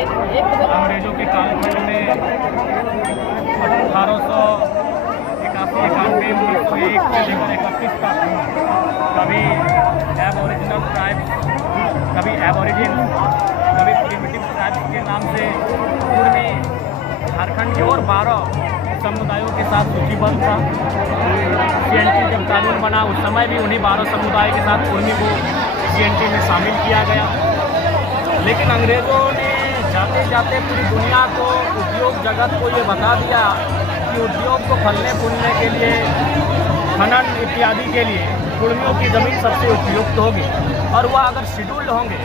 अंग्रेजों के कालखंड में 1881-91 1901 से लेकर 31 तक कभी एबोरिजिनल ट्राइब्स, कभी एबोरिजिन, कभी प्रिमिटिव ट्राइब्स के नाम से पूर्वी झारखंड के और 12 समुदायों के साथ सूचीबद्ध था। CNT जब कानून बना उस समय भी उन्हीं 12 समुदाय के साथ उन्हीं को CNT में शामिल किया गया। लेकिन अंग्रेज़ों ने जाते जाते पूरी दुनिया को, उद्योग जगत को ये बता दिया कि उद्योग को फलने फूलने के लिए, खनन इत्यादि के लिए कुर्मियों की ज़मीन सबसे उपयुक्त होगी और वह अगर शेड्यूल्ड होंगे,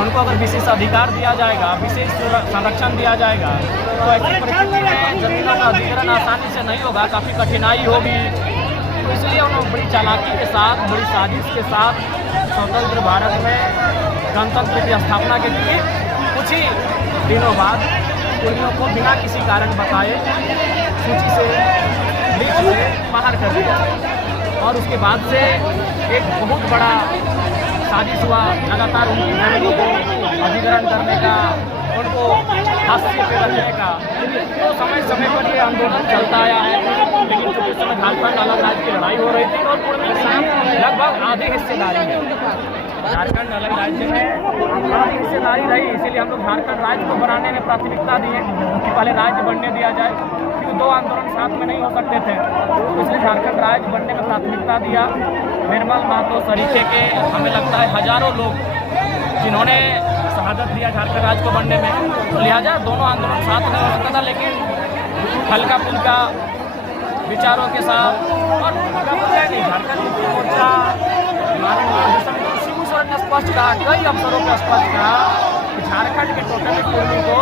उनको अगर विशेष अधिकार दिया जाएगा, विशेष संरक्षण दिया जाएगा, तो ऐसी परिस्थिति में ज़मीनों का अधिग्रहण आसानी से नहीं होगा, काफ़ी कठिनाई होगी। तो इसलिए उन्होंने बड़ी चालाकी के साथ, बड़ी साजिश के साथ स्वतंत्र भारत में गणतंत्र की स्थापना के लिए कुछ ही दिनों बाद कुर्मियों को बिना किसी कारण बताए सूची से, लिस्ट से बाहर कर दिया। और उसके बाद से एक बहुत बड़ा साजिश हुआ, लगातार उनकी जमीनों को अधिग्रहण करने का, उनको हाशिए पे रखने का। तो समय समय पर ये आंदोलन चलता आया है। लेकिन चूँकि समय झारखंड अलग राज्य की लड़ाई हो रही थी और कुर्मी के साथ लगभग आधी हिस्सेदारी है, झारखंड अलग राज्य में आधी हिस्सेदारी रही। इसीलिए हम लोग झारखंड राज्य को बनाने में प्राथमिकता दिए कि पहले राज्य बनने दिया जाए, क्योंकि 2 आंदोलन साथ में नहीं हो सकते थे। इसलिए झारखंड राज्य बनने में प्राथमिकता दिया। निर्मल महतो सरीखे के हमें लगता है हजारों लोग जिन्होंने शहादत दिया झारखंड राज्य को बनने में, तो लिहाजा दोनों आंदोलन साथ नहीं हो सकता था। लेकिन हल्का फुल्का विचारों के साथ और झारखंड मुक्ति मोर्चा ने स्पष्ट कहा, कई अवसरों पर स्पष्ट कहा कि झारखंड के टोटल कुर्मी को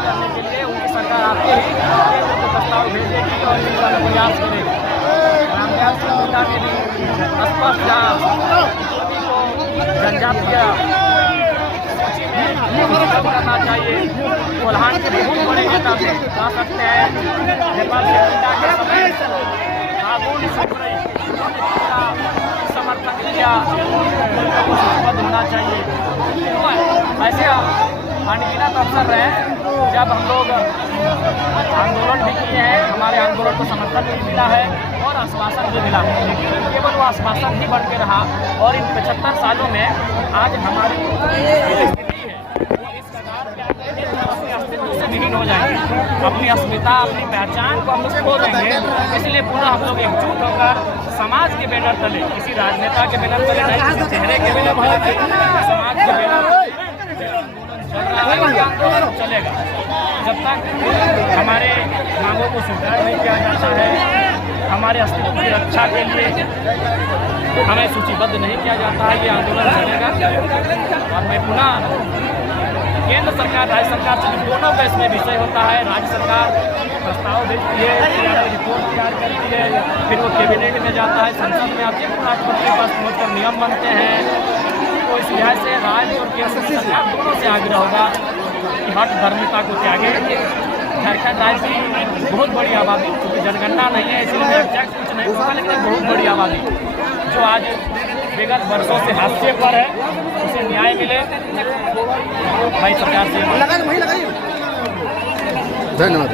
करने के लिए उनकी सरकार आते ही केंद्र को प्रस्ताव भेजेगी और इसका प्रयास करेगी। रामदयाल सिंह मुंडा ने भी स्पष्ट कहा जनजातीय करना चाहिए। कोल्हान के बहुत बड़े नेता जा सकते हैं, नेपाल से मुंडा के समय समर्थन किया, सूचीबद्ध होना चाहिए। तो ऐसे अनगिनत अवसर रहे जब हम लोग आंदोलन भी किए हैं, हमारे आंदोलन को समर्थन भी मिला है और आश्वासन भी मिला है। लेकिन केवल वो आश्वासन ही बन के रहा और इन 75 सालों में आज हमारी स्थिति है वो इस कगार पे अपने अस्तित्व से विहीन हो जाएंगे, अपनी अस्मिता, अपनी पहचान को हम लोग खो देंगे। इसलिए पूरा हम लोग एकजुट होकर समाज के बैनर तले, किसी राजनेता के बैनर तले नहीं, किसी चेहरे के बैनर तले, समाज के बैनर आंदोलन चलेगा। जब तक हमारे मांगों को स्वीकार नहीं किया जाता है, हमारे अस्तित्व की रक्षा के लिए हमें सूचीबद्ध नहीं किया जाता है, ये आंदोलन चलेगा। और मैं पुनः केंद्र सरकार, राज्य सरकार से दोनों का इसमें विषय होता है। राज्य सरकार प्रस्ताव देती है, रिपोर्ट तैयार करती है, फिर वो कैबिनेट में जाता है, संसद में आती है, राष्ट्रपति के पास पहुँचकर नियम बनते हैं। तो इस लिहाज से राज्य और केंद्र सरकार दोनों से आग्रह होगा कि हट धर्मिता को त्यागे। झारखंड राज्य की बहुत बड़ी आबादी, क्योंकि जनगणना नहीं है इसलिए एग्जैक्ट कुछ नहीं होगा, लेकिन बहुत बड़ी आबादी जो आज विगत वर्षों से हाशिए पर है, उसे न्याय मिले। भाई सरकार से धन्यवाद।